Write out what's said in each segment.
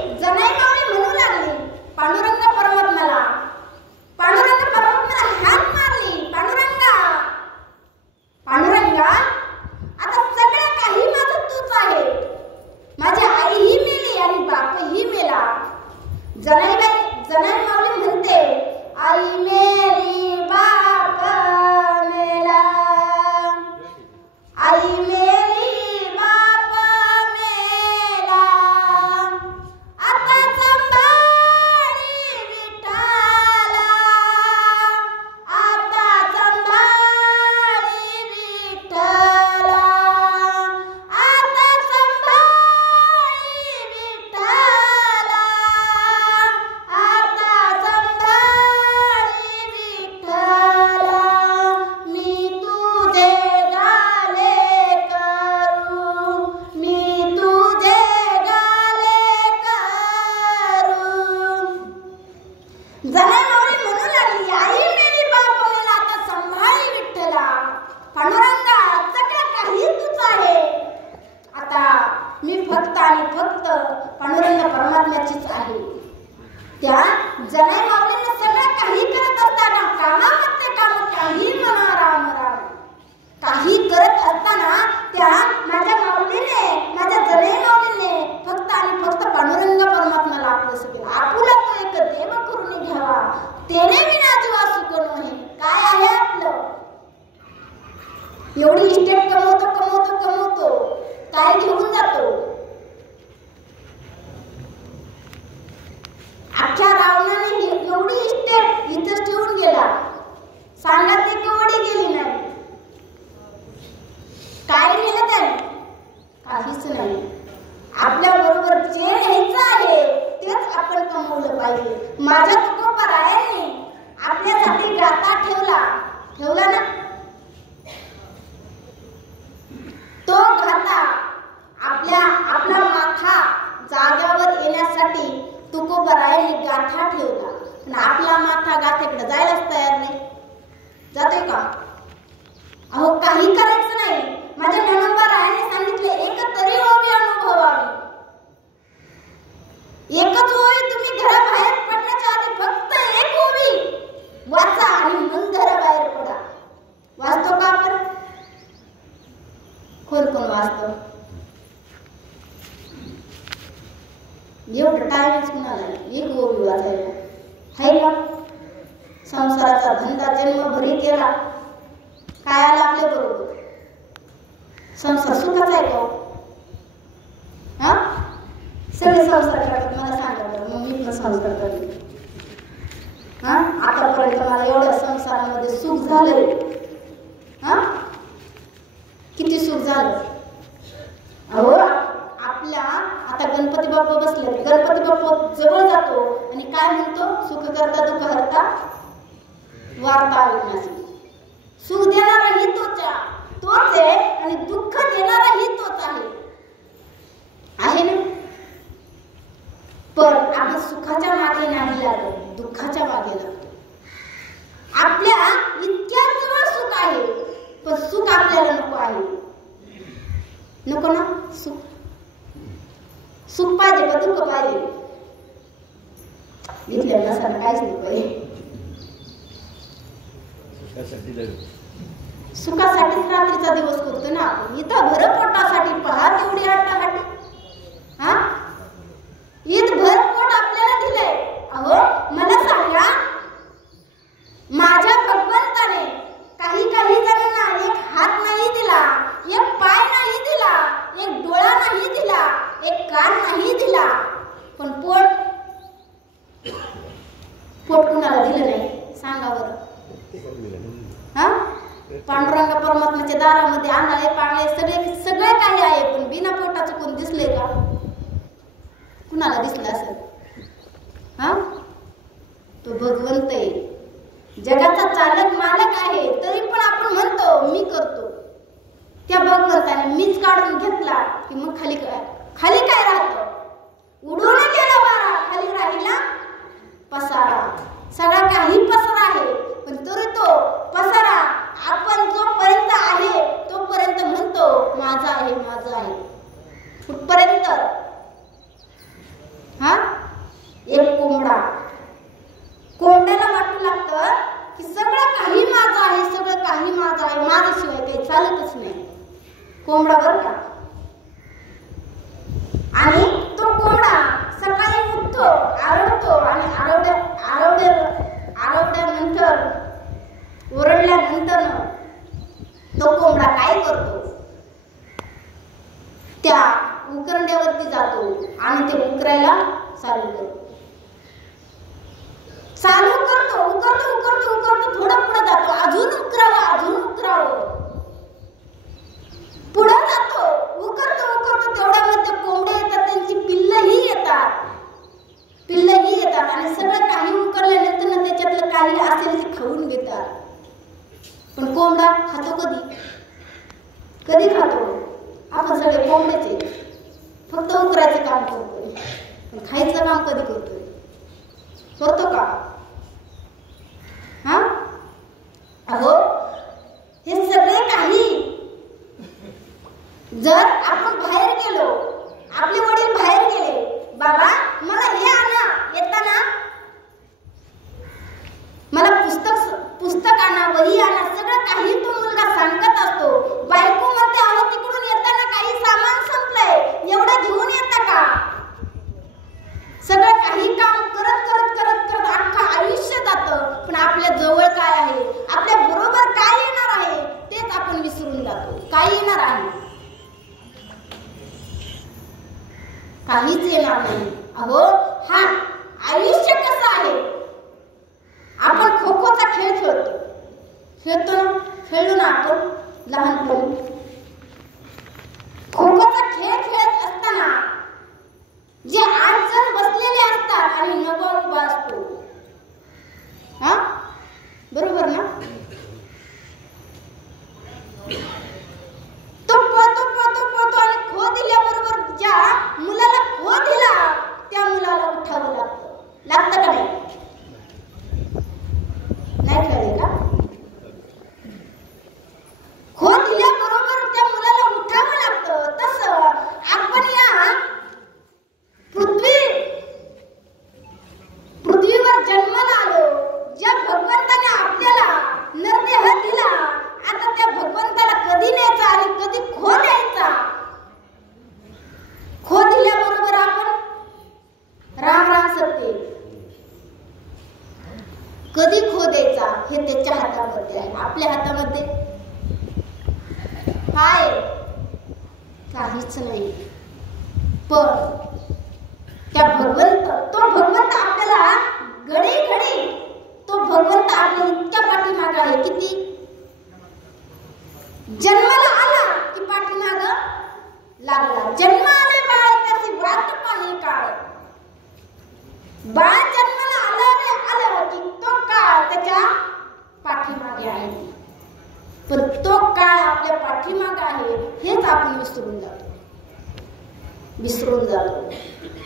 जनाई माऊली म्हणू लागली पांडुरंग परमात्म्याला, पांडुरंग परमात्म्याला हाक मारली, पांडुरंगा पांडुरंगा आता सगळं काही माझं तूच आहे. माझी आईही मेली आणि बापही मेला. जनाई माऊली म्हणते आई मेली बाप मेला, आई मेली बाप मेला, आता संभाळी विठ्ठला, आता संभाळी विठ्ठला, आता संभाळी विठ्ठला, आता संभाळी विठ्ठला, मी तुझे गाले करू, मी तुझे गाले करू. जनाई माऊली म्हणू लागली आई मेली बाप मेला, आता संभाळी विठ्ठला. पांडुरंगा सगळं काही तूच आहे. आता मी फक्त आणि फक्त पांडुरंग परमात्म्याचीच आहे. त्या जनाई माऊलीने सगळं काही करत असताना कामामध्ये काम काही म्हणा राम राम काही करत असताना त्या माझ्या माऊलीने, माझ्या जनाई माऊलीने फक्त आणि फक्त पांडुरंग परमात्म्याला आपलं केलं. आपुला तो एक देव करून घ्यावा, तेने विना जीवा सुख नोहे. काय आहे आपलं? एवढी इस्टेट कमवतो काय घेऊन जातो? अख्ख्या रावणाने एवढी इस्टेट इथंच ठेवून गेला. सांगा ते केवढी गेली नाही. काय नेलं त्याने? काहीच नाही. आपल्या बरोबर जे न्यायचं आहे तेच आपण कमवलं पाहिजे. माझ्या तुकोबरायांनी आपल्यासाठी गाथा ठेवला ना. तो गाथा आपला माथा जाग्यावर येण्यासाठी तुकोबरायांनी गाथा ठेवला. पण आपला माथा गाथेकडे जायलाच तयार नाही. जातोय का? अहो काही करायचं नाही. माझ्या ज्ञानोबारायांनी सांगितले एक तरी ओवी अनुभवावी. एकच ओवी तुम्ही घराबाहेर पडण्याच्या आधी फक्त एक ओवी वाचा आणि मग घराबाहेर पडा. वाचतो का आपण? कोण वाचतो? एवढं टाइमच कुणाला एक ओवी वाचायला आहे का? संसाराचा धंदा जन्मभरी केला, काय आला आपल्या बरोबर? संसार सुखाचा आहे का? हा सगळे संसार करतात. मला सांगा बरं, मग मी पण संसार करते. हा आतापर्यंत मला एवढ्या संसारामध्ये सुख झालंय. हा किती सुख झालं. अहो आपल्या आता गणपती बाप्पा बसले, गणपती बाप्पा जवळ जातो आणि काय म्हणतो? सुख करता दुःख हरता वार्ता विनाशी. सुख देणाराही तोच आहे आणि दुःख देणाराही तोच आहे ना. पण आपण सुखाच्या मागे नाही लागत, दुःखाच्या मागे लागतो. आपल्या इतक्या जवळ सुख आहे पण सुख आपल्याला नको आहे. नको ना? सुख पाहिजे का दुःख पाहिजे? इथल्या नसाला काहीच नको आहे. सुखासाठीच रात्रीचा दिवस करतो ना आपण. इथं भर पोटासाठी पहा तेवढी आटाहाटी. हा ईद भर पोट आपल्याला दिलंय. अहो मला सांगा, माझ्या भगवंताने काही जणांना एक हात नाही दिला, एक पाय नाही दिला, एक डोळा नाही दिला, एक कान नाही दिला, पण पोट कुणाला दिलं नाही? सांगा बरं. हा पांडुरंग परमात्म्याच्या दारामध्ये आंधळे पांगळे सगळे काही आहे, पण बिना पोटाचं कोण दिसले का? कुणाला दिसलं असेल? हा तो भगवंत आहे, जगाचा चालक मालक आहे. तरी पण आपण म्हणतो मी करतो. त्या भगवंताने मीच काढून घेतला की मग खाली काय राहतं? उडून गेला वारा, खाली राहिला पसारा. सगळा काही पसारा आहे, पण तरी तो पसारा आपण जोपर्यंत आहे तोपर्यंत म्हणतो माझा आहे. कुठपर्यंत? हा उकरायला चालू करतो. चालू करतो, उकरतो उकरतो उकरतो, थोडं पुढे जातो, अजून उकरावं, पुढे जातो, उकरतो उकरतो. तेवढ्यामध्ये कोंबडे येतात, त्यांची पिल्लही येतात आणि सगळं काही उकरल्यानंतर त्याच्यातलं काही असेल ते खाऊन घेतात. पण कोंबडा खातो कधी खातो? आपण सगळे कोंबड्याचे, फक्त उकरायचं काम करतोय, पण खायचं काम कधी करतो का? हा, अहो हे सगळे काही जर आपण बाहेर गेलो, आपले वडील बाहेर गेले, बाबा मला हे आणा, येताना मला पुस्तक आणा, वही आणा, सगळं काही तो मुलगा सांगत असतो. बायको म्हणते अहो तिकडून येताना काही सामान संपलंय, एवढं घेऊन येता का? सगळं काही काम करत करत करत करत अख्खं आयुष्य जातं, पण आपल्या जवळ काय आहे, आपल्या बरोबर काय येणार आहे तेच आपण विसरून जातो. काय येणार आहे? काहीच येणार नाही. अहो हा आयुष्य कसं आहे? आपण खो खोचा खेळ खेळलो ना आपण लहानपणी. खो खोचा खेळ खेळत असताना जे 8 जण बसलेले असतात आणि 9 उभा असतो, हा बरोबर ना? तो पोहतो आणि खो दिल्याबरोबर ज्या मुलाला खो दिला त्या मुलाला उठावं लागतं का नाही? नाही कळले का? खो दिल्याबरोबर त्या मुलाला उठावं लागतं. तसं आपण या पृथ्वीवर जन्माला आलो, ज्या भगवंताने आपल्याला नरदेह दिला, आता त्या भगवंताला कधी न्यायचा आणि कधी खो द्यायचा? खो दिल्याबरोबर आपण राम सत्य, कधी खो द्यायचा हे त्याच्या हातामध्ये आहे. आपल्या हातामध्ये काय? काहीच नाही. पण त्या तो भगवंत आपल्याला घडी तो भगवंत आपल्या इतक्या पाठीमागे आहे. किती? जन्माला आला की पाठीमाग लागला. जन्म आले बाळ त्याची वाट पाही काळ. बाळ जन्माला आलं की तो काळ त्याच्या पाठीमागे आहे. पण तो काळ आपल्या पाठीमागे आहे हेच आपण विसरून जातो.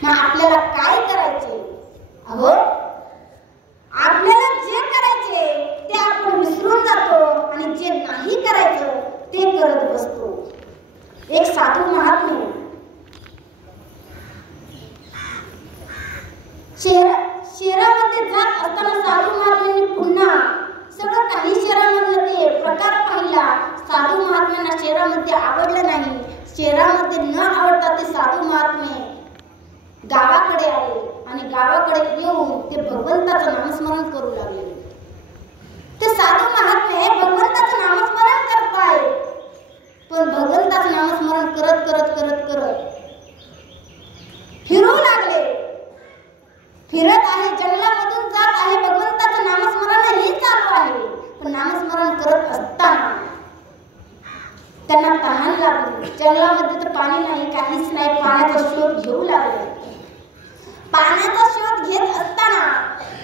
मग आपल्याला काय करायचे? अहो आपल्याला जे करायचे ते आपण विसरून जातो आणि जे नाही करायचं ते करत बसतो. एक साधू महात्मे शहरामध्ये जात असताना साधू महात्म्यांनी पुन्हा सगळं काही शहरामधलं ते प्रकार पाहिला. साधू महात्म्यांना शहरामध्ये आवडलं नाही. शहरामध्ये न आवडता ते साधू महात्मे गावाकडे आले आणि गावाकडे येऊन ते भगवंताचं नामस्मरण करू लागले. ते साधू महात्मे भगवंताचं नामस्मरण करताय, पण भगवंताचं नामस्मरण करत करत करत करत फिरू लागले. फिरत आहे, जंगलामधून जात आहे, भगवंताचं नामस्मरण हे चालू आहे. पण नामस्मरण करत असताना त्यांना तहान लागली. जंगलामध्ये तर पाणी नाही, काहीच नाही. पाण्याचा शोध घेऊ लागले. पाण्याचा शोध घेत असताना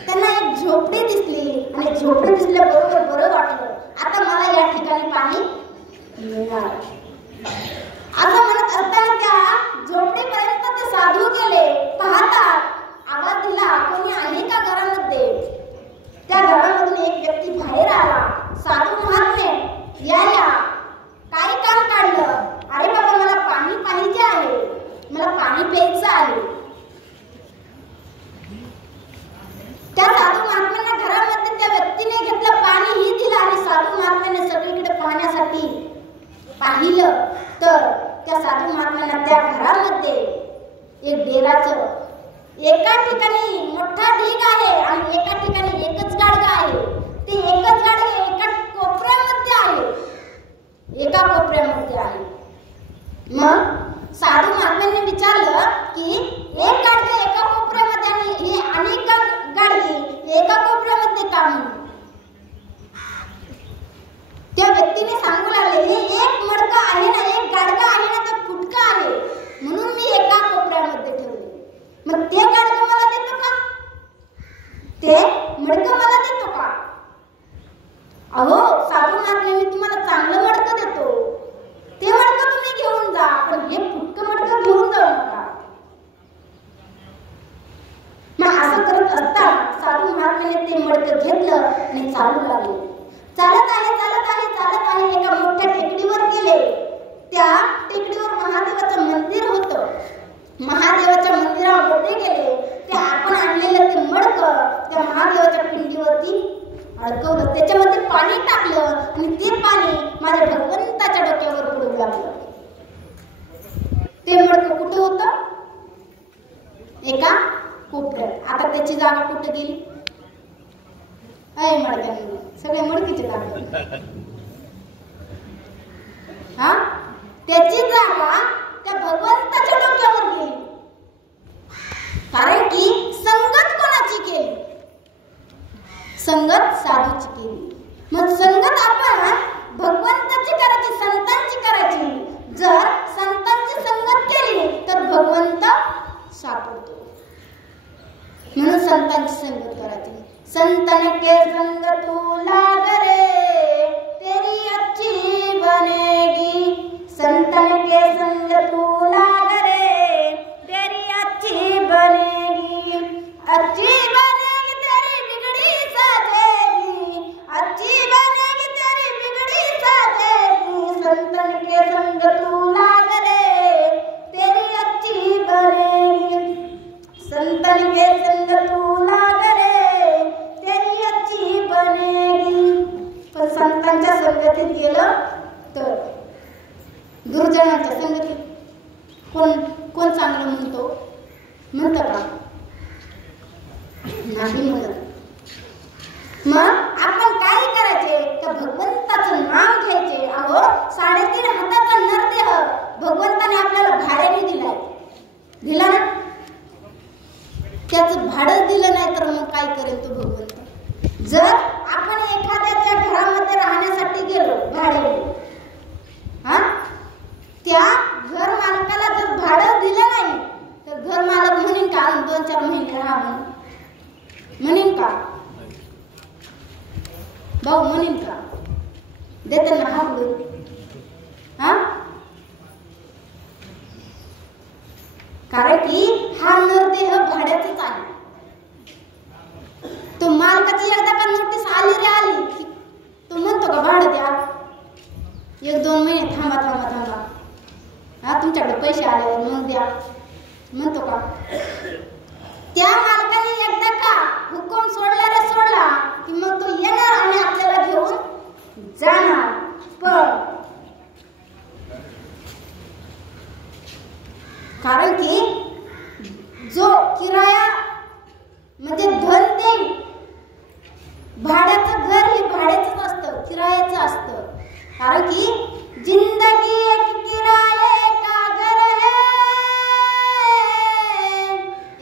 त्यांना एक झोपडी दिसली आणि झोपडी दिसल्याबरोबर बरं वाटलं. आता मला या ठिकाणी पाणी मिळणार असं म्हणत असताना त्या झोपडीपर्यंत ते साधू गेले. पाहतात, आवाज दिला, कोणी आहे का घरामध्ये? त्या घरामधून एक व्यक्ती बाहेर आला. साधू महात्मे या काय काम काढलं? अरे बाबा मला पाणी पाहिजे आहे, मला पाणी प्यायचं आहे. त्या साधू महात्म्यांना घरामध्ये त्या व्यक्तीने घेतलं, पाणीही दिलं आणि साधू महात्म्याने सगळीकडे पाहण्यासाठी पाहिलं तर त्या साधू महात्म्यांना त्या घरामध्ये एक डेराचं एका ठिकाणी मोठा ढीग आहे आणि एका ठिकाणी एकच गाडगा आहे. ते एकच गाडगे एका कोपऱ्यामध्ये आहे. मग साधू महात्म्यांनी विचारलं की एक गाडगे एका कोपऱ्यामध्ये आणि हे अनेक गाडगे एका कोपऱ्यामध्ये का म्हणून? त्या व्यक्तीने सांगू लागले, हे एक मडकं आहे ना, एक गाडगा आहे ना, तर फुटका आहे म्हणून मी एका कोपऱ्यामध्ये ठेवले. मग ते गाडगं मला देतो का? ते मडकं मला देतो का? अहो साधू महात्मे, मी तुम्हाला चांगलं मडकं देतो, ते मडकं तुम्ही घेऊन जा, पण हे फुटकं मडकं घेऊन जाऊ नका. मग असं करत असताना साधू महात्म्याने ते मडकं घेतलं आणि चालू लागले. चालत आहे एका मोठ्या टेकडीवर गेले. त्या टेकडीवर महादेवाचं मंदिर होतं. महादेवाच्या मंदिरामध्ये गेले. ते आपण आणलेलं ते मडकं त्या महादेवाच्या पिंडीवरती अडकवलं, त्याच्यामध्ये पाणी टाकलं आणि ते पाणी माझ्या भगवंताच्या डोक्यावर पडू लागलं. ते मडकं कुठं होतं? एका कोपऱ्यात. आता त्याची जागा कुठे गेली? अय मडक्यांनी सगळे मडकीचे टाकले. हा, त्याची जागा त्या भगवंताच्या डोक्यावर गेली. कारण की संगत कोणाची केली? संगत साधूची केली. मग संगत आपण भगवंताची करायची, संतांची करायची. जर संतांची संगत केली तर भगवंत सापडतो. म्हणून संतांची संगत करायची. संतन के संग तू लाग रे, तेरी अच्छी बनेगी. संतन के संग तू लाग रे, तेरी अच्छी बनेगी. अच्छी बनेगी तेरी बिगड़ी सजेगी, अच्छी बनेगी तेरी बिगड़ी सजेगी. संतन के संग तू लाग रे, तेरी अच्छी बनेगी. संतन के संग तू लाग रे, तेरी अच्छी बनेगी. पण संतांच्या संगतीत गेलं तर, दुर्जनांच्या संगतीत कोण चांगलं म्हणतं का? नाही म्हणत. मग आपण काय करायचे? तर भगवंताचं नाव घ्यायचे. अहो 3.5 हाताचा नरदेह भगवंताने आपल्याला भाड्याने दिला ना. त्याचं भाडं दिलं नाही तर मग काय करेल तो भगवंत? जर आपण एखाद्याच्या घरामध्ये राहण्यासाठी गेलो भाड्याने, हा, त्या घर मालकाला जर भाडं दिलं नाही तर घर मालक म्हणेन का 2-4 महिने राहा म्हणेन का? भाऊ म्हणेन का? देताना हावलं. हा, कारण की हा नरदेह भाड्याचाच आहे. तो मालकाची एकदा का नोटीस आली रे आली, तो म्हणतो का भाडं द्या, 1-2 महिने थांबा, हा तुमच्याकडे पैसे आल्यावर मग द्या म्हणतो का? त्या मालकाने एकदा का हुकूम सोडला की मग तो येणार आणि आपल्याला घेऊन जाणार. पण कारण की जो किराया म्हणजे धन देईल, भाड्याचं घर हे भाड्याचंच असतं, किरायाचं असतं. कारण की जिंदगी एक किराए का घर है,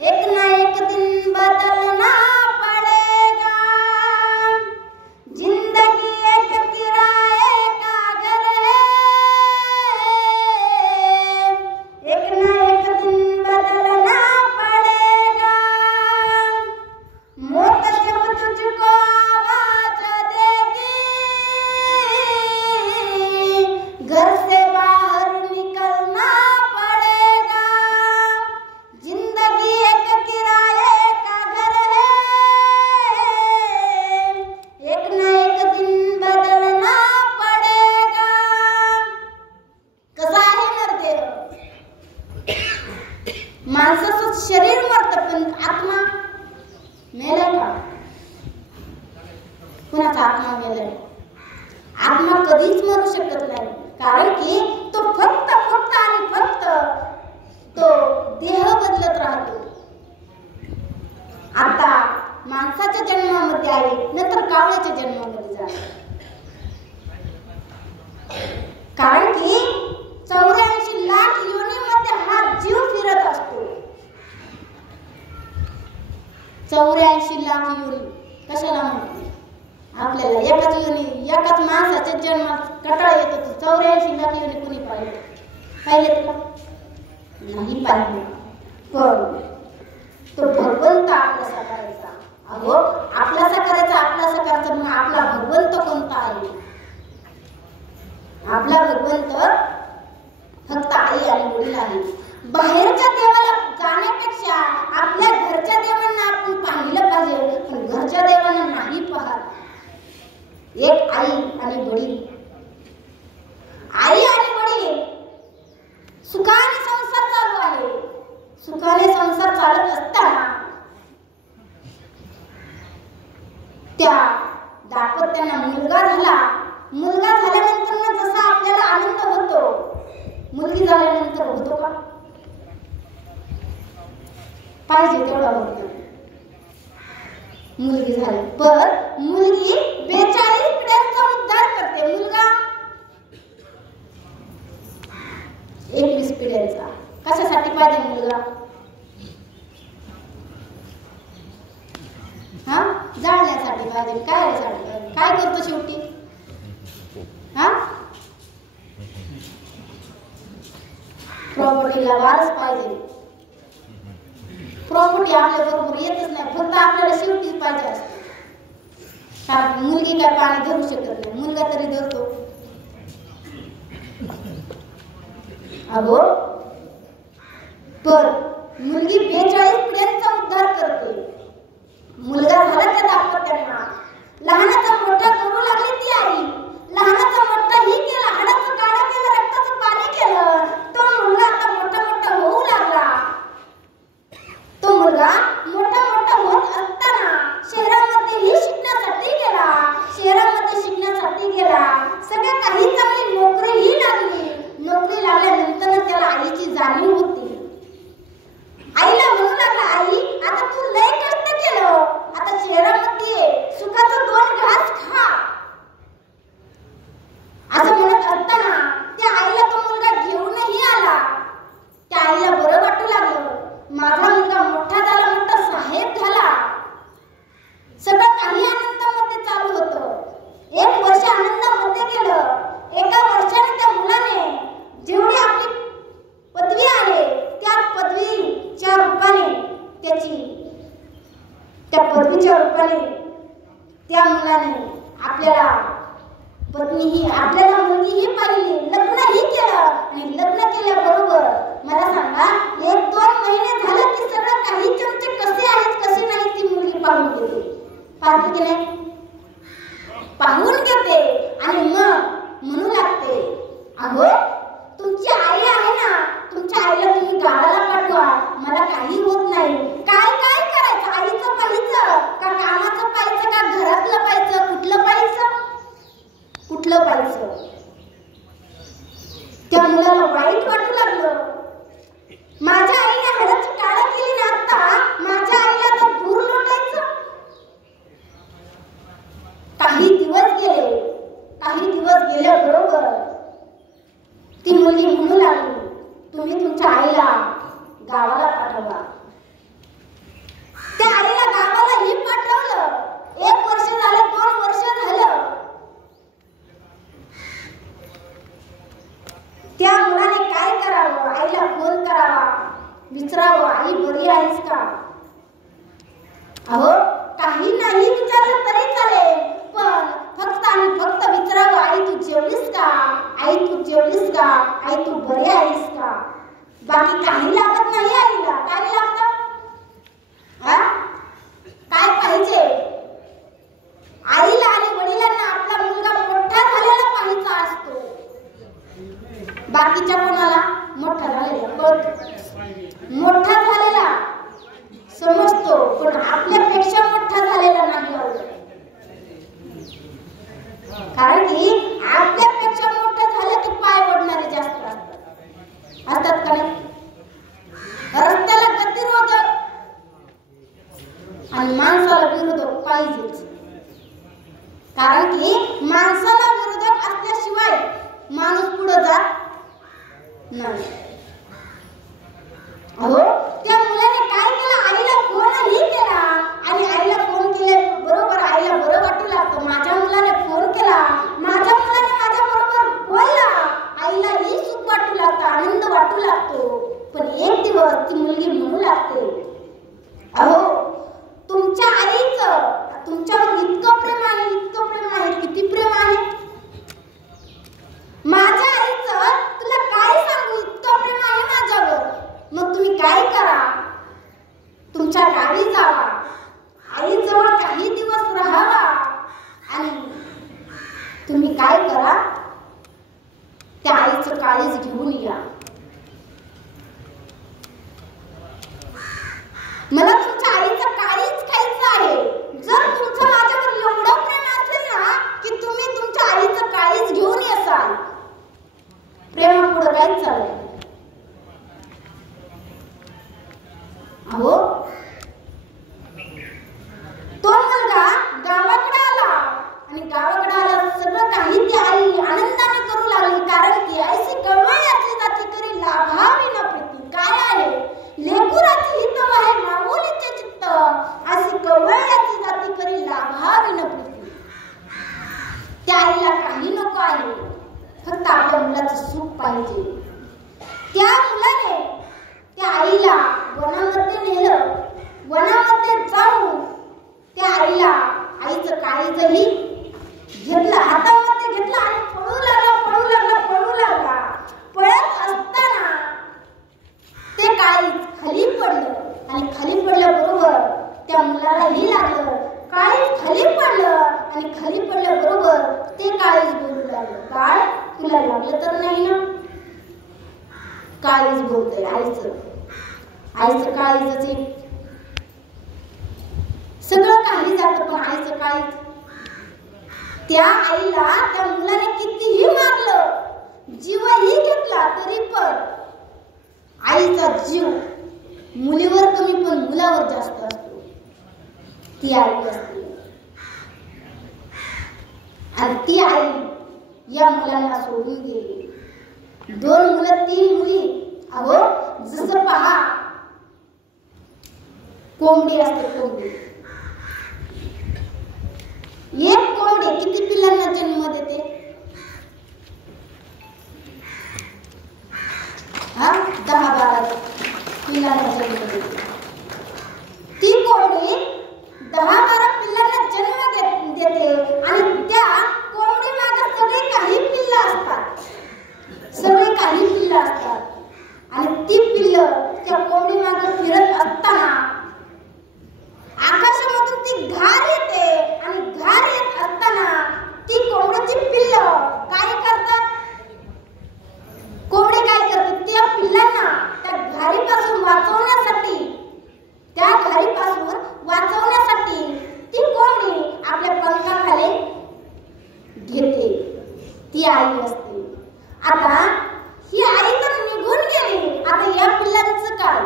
एक ना एक दिन बदलना पड़ेगा. जिंदगी एक किराए का घर है, एक ना एक दिन बदलना पड़ेगा. मौत जब तुझको आवाज देगी, घर से बाहर निकलना पड़ेगा. जिंदगी एक किराए का घर है, एक ना एक दिन बदलना पड़ेगा. कसा आहे नरदेह? माणसाचं शरीर मरतं पण आत्मा मेलाय का? कुणाचा आत्मा मेलाय? आत्मा कधीच मरू शकत नाही. कारण की तो फक्त आणि फक्त तो देह बदलत राहतो. आता माणसाच्या जन्मामध्ये आहे, नंतर कावळ्याच्या जन्मामध्ये जाणार. कारण की 84 लाख योनीमध्ये 84 लाख योनी कशाला म्हणते आपल्याला? एकाच योनी एकाच माणसाच्या जन्मात कटाळा येतो. 84 लाख योनी कुणी पाहिलेत का? नाही पाहिले. पण तो भगवंत आपलासा करायचा. अहो आपलासा करायचा मग आपला भगवंत कोणता आहे? आपला भगवंत फक्त आई आणि वडील आहे. बाहेरच्या देवाला जाण्यापेक्षा आपल्या घरच्या देवांना आपण पाहिलं पाहिजे. पण घरच्या देवांना नाही पाहत. एक आई आणि वडील. आई आणि वडील सुखाने संसार चालू आहे. सुखाने संसार चालत असताना त्या दाम्पत्यांना मुलगा झाला. मुलगा झाल्यानंतर जसा आपल्याला आनंद होतो, मुलगी झाल्यानंतर होतो का? पाहिजे तेवढा होतो. मुलगी झाली पण मुलगी 42 पिढ्यांचा उद्धार करते. मुलगा 21 पिढ्यांचा. कशासाठी पाहिजे मुलगा? जाळण्यासाठी पाहिजे. काय करतो शेवटी? प्रॉपर्टीला वारस पाहिजे. प्रॉपर्टी आपल्या बरोबर येतच नाही. फक्त आपल्याला शेवटीच पाहिजे असते. कारण मुलगी काय पाणी धरू शकत नाही. मुलगा तरी धरतो. अगो पण मुलगी 42 पिढ्यांचा उद्धार करते. मुलगा झाला त्या दाम्पत्यांना. लहानाचा मोठा करू लागली ती आई. लहानाचा मोठा ही केला, हाडाचं काढा केलं, रक्ताचं पाणी केलं. तो मुलगा आता मोठा होऊ लागला. तो मुलगा मोठा होत असताना शहरामध्येही शिकण्यासाठी गेला. सगळ्या काही चांगली नोकरीही लागली. नोकरी लागल्यानंतर त्याला आईची जाणीव होती. आईला म्हणू लागला, आई आता तू लय कष्ट केलं, आता शहरामध्ये सुखाचं 2 घास खा. असं म्हणत असताना त्या आईला तो मुलगा घेऊनही आला. त्या आईला बरं वाटू लागलं. माझा मुलगा मोठा झाला, मोठा साहेब झाला. सगळं काही आनंदामध्ये चालू होतं. 1 वर्ष आनंदामध्ये गेलं. एका वर्षाने त्या मुलाने जेवढी आपली पदवी आहे त्या पदवीच्या रूपाने त्या मुलाने आपल्याला पत्नीही, आपल्याला मुलगीही पाहिली, लग्नही केलं. आणि लग्न केल्याबरोबर मला सांगा 1-2 महिने झालं की सगळं काही तुमचे कसे आहेत कसे नाही ती मुलगी पाहून घेते. पाहते की नाही? पाहून घेते आणि मग म्हणू लागते, अहो तुमची आई आहे ना, तुमच्या आईला तुम्ही गावाला पाठवा, मला काही होत नाही. काय करायचं? आईचं पाहायचं का कामाचं पाहायचं का घरातलं पाहायचं? कुठलं पाहायचं? त्या मुलाला वाईट वाटू लागलं. माझ्या आईने हाडाची काढा केली ना, आता माझ्या आईला आता दूर लोटायचं. काही दिवस गेल्याबरोबर ती मुलगी म्हणू लागली, तुम्ही तुमच्या आईला गावाला पाठवा. त्या आईला गावालाही पाठवलं. 1 वर्ष झालं, 2 वर्ष झालं. त्या मुलाने काय करावं? आईला फोन करावा, विचारावं, आई बरी आहेस का? अहो काही नाही विचारलं तरी चालेल, पण फक्त विचारावं, आई तू जेवलीस का? आई तू बरी आहेस का? बाकी काही लागत नाही आईला. काय लागतं? काय पाहिजे? आईला आणि वडिलांना आपला मुलगा मोठा झालेला पाहायचा असतो. बाकीच्या कोणाला मोठा झालेला समजतो, पण आपल्यापेक्षा मोठा झालेला नाही आवडत. कारण की आपल्यापेक्षा मोठं झालं की पाय ओढणारे जास्त असतात का नाही? रस्त्याला गतिरोधक आणि माणसाला विरोधक पाहिजेच. कारण की माणसाला विरोधक असल्याशिवाय माणूस पुढे जात नाही. अहो त्या मुलाने काय केलं? आईला फोनही केला. काळीज घेऊन या. मला तुमच्या आईचं काळीज खायचं आहे. जर तुमचं माझ्यावर एवढं प्रेम असेल ना की तुम्ही तुमच्या आईचं काळीज घेऊन येसाल. प्रेमापुढे काहीच चालत. अहो, तो मुलगा गावाकडे आला आणि गावाकडे आला सगळं काही ती आई आनंदाने करू लागली. कारण ती आईची कळवळी असली जाते तरी लाभावी न प्रीती. काय आहे लेकुराची हितव आहे माऊलीचे चित्त. अशी कळवळी असली जाते तरी लाभावी न प्रीती. त्या आईला काही नको आहे, फक्त आपल्या मुलाचं सुख पाहिजे. त्या मुलाने त्या आईला वनामध्ये नेलं. वनामध्ये जाऊन त्या आईला आईचं काळीजही घेतलं, हातामध्ये घेतलं आणि पळू लागला. पळत असताना ते काळीज खाली पडलं आणि खाली पडल्याबरोबर त्या मुलालाही लागलं. काळीज खाली पडलं आणि खाली पडल्याबरोबर ते काळीज बोलू लागलं, काय तुला लागलं तर नाही ना? काळीज बोलतंय आईचं काळीजच आहे. सगळं काही जातं पण आईचं काळीज. त्या आईला त्या मुलाने कितीही मारलं, जीवही घेतला तरी पण आईचा जीव मुलीवर कमी पण मुलावर जास्त असतो. ती आई असते आणि ती आई या मुलांना सोडून गेली. 2 मुलं 3 मुली. अहो, जसं पहा कोंबडी असते, कोंबडी. एक कोंबडी किती पिल्लांना जन्म देते? 10-12 पिल्लांना जन्म देते. ती कोंबडी 10-12 पिल्लांना जन्म देते आणि त्या कोंबडी मागे सगळे काही पिल्लं असतात आणि ती पिल्लं त्या कोंबडी मागे फिरत असताना आकाशामधून ती घार येते आणि घार येत असताना ती कोंबडीची पिल्लं काय करतात? कोंबडी काय करते? त्या पिल्लांना त्या घारीपासून वाचवण्यासाठी ती कोंबडी आपल्या पंखाखाली घेते. ती आई असते. आता ही आई तर निघून गेली. आता या पिल्लांचं काय?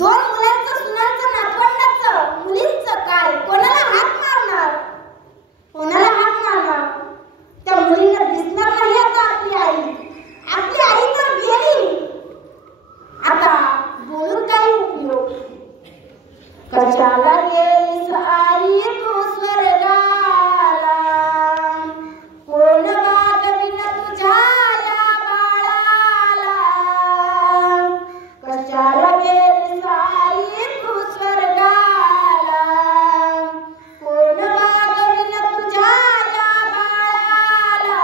2 मुलांचं, सुनांचं, नातवंडाचं, मुलींचं काय? कोणाला हात मारणार? त्या मुलीला दिसणार नाही आता आपली आई तर गेली. आता बोलून काही उपयोग? कशाला गेलीस आई तू स्वर्गाला? कोण वागविन तुझ्या या बाळाला? कशाला गेलीस आई तू स्वर्गाला? कोण वागविन तुझ्या या बाळाला?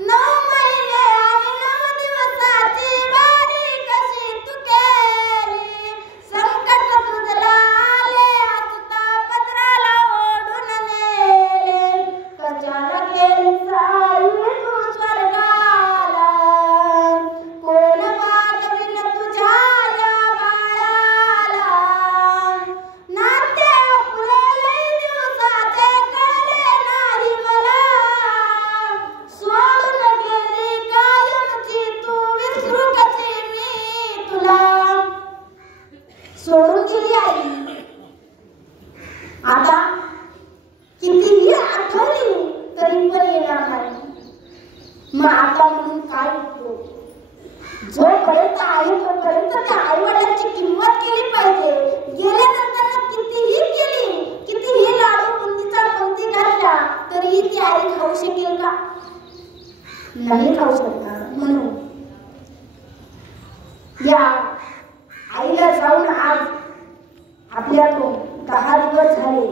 9 महिने आणि 9 दिवसाची वारी कशी तू केली? संकट तुझला आले असता पत्राला ओढून नेले. कशाला गेलीस आई तू स्वर्गाला? कोण वागविन तुझ्या या बाळाला? नाते फुलले दिवसाचे कळले नाही मला. सोडून गेली कायमची तू, विसरू कशी मी तुला? सोडून गेली आई. आता कितीही आठवली तरी पण येणार नाही. मग आता म्हणून काय उपयोग? जोपर्यंत आहे तोपर्यंत त्या आई वडिलांची किंमत केली पाहिजे. गेल्यानंतर कितीही लाडू बुंदीचा पंक्ती घातल्या तरी ती आई खाऊ शकेल का? नाही खाऊ शकणार. म्हणून या आईला जाऊन आज आपल्याकडून 10 दिवस झाले.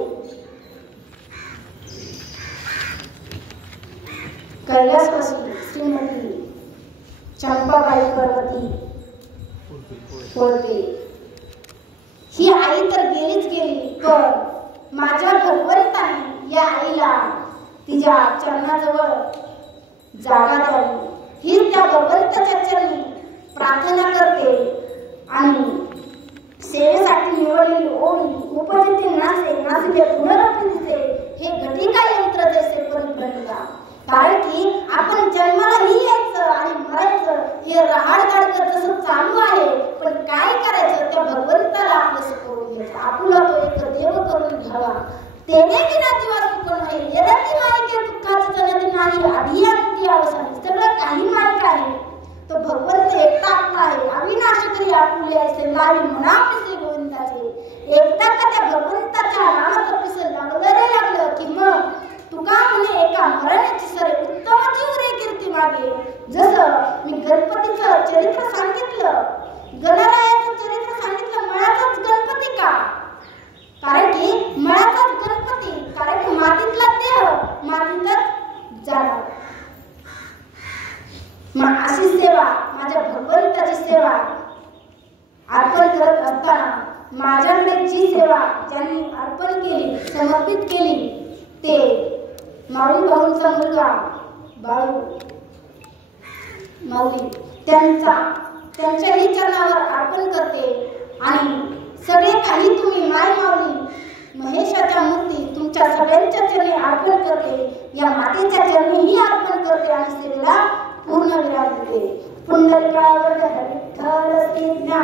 कैलासवासी श्रीमती चंपाबाई पर्वती कोळपे ही आई तर गेलीच गेली, पण माझ्या भगवंताने या आईला तिच्या चरणाजवळ जागा द्यावी ही त्या भगवंताच्या चरणी प्रार्थना करते आणि सेवेसाठी निवडलेली ओळी उपजिते नासे नासिले पुनरपी दिसे हे घटिका यंत्र जैसे परिभ्रमिता. कारण की आपण जन्मालाही यायचं आणि मरायचं हे रहाडगाडगं जसं चालू आहे, पण काय करायचं त्या भगवंताला आपलं करून घ्यायचं, आपुला तो एक देव करून घ्यावा. तेने विना दिवा सुख नाही यदती मायके दुःखाची जनती नाही आधी अंती अवसानी. सगळं काही मायक आहे, तो भगवंत एकटा आपला आहे. अविनाशी आपुले असे नावी म्हणा पिसे गोविंदाचे. एकदा का त्या भगवंताच्या नामाचं पिसं लागलं की मग तुका म्हणे एका मरणाची सरे उत्तम जीव रे कीर्ती मागे. जसं मी गणपतीचं चरित्र सांगितलं, गणरायाचं चरित्र सांगितलं, मळाचाच गणपती का? कारण की मळाचाच गणपती, कारण की मातीतला देह मातीतच जाणार. मग अशी सेवा, माझ्या भगवंताची सेवा अर्पण करत असताना माझ्याकडे जी सेवा ज्यांनी अर्पण केली, समर्पित केली, ते माऊली भाऊंचा मुलगा बाळू माऊली त्यांच्याही चरणावर अर्पण करते. आणि सगळे काही तुम्ही माय माऊली महेशाच्या मूर्ती तुमच्या सगळ्यांच्या चरणी अर्पण करते, या मातेच्या चरणीही अर्पण करते आणि सेवेला पूर्ण विराम देते. पुंडलिकावर विठ्ठल श्री ज्ञान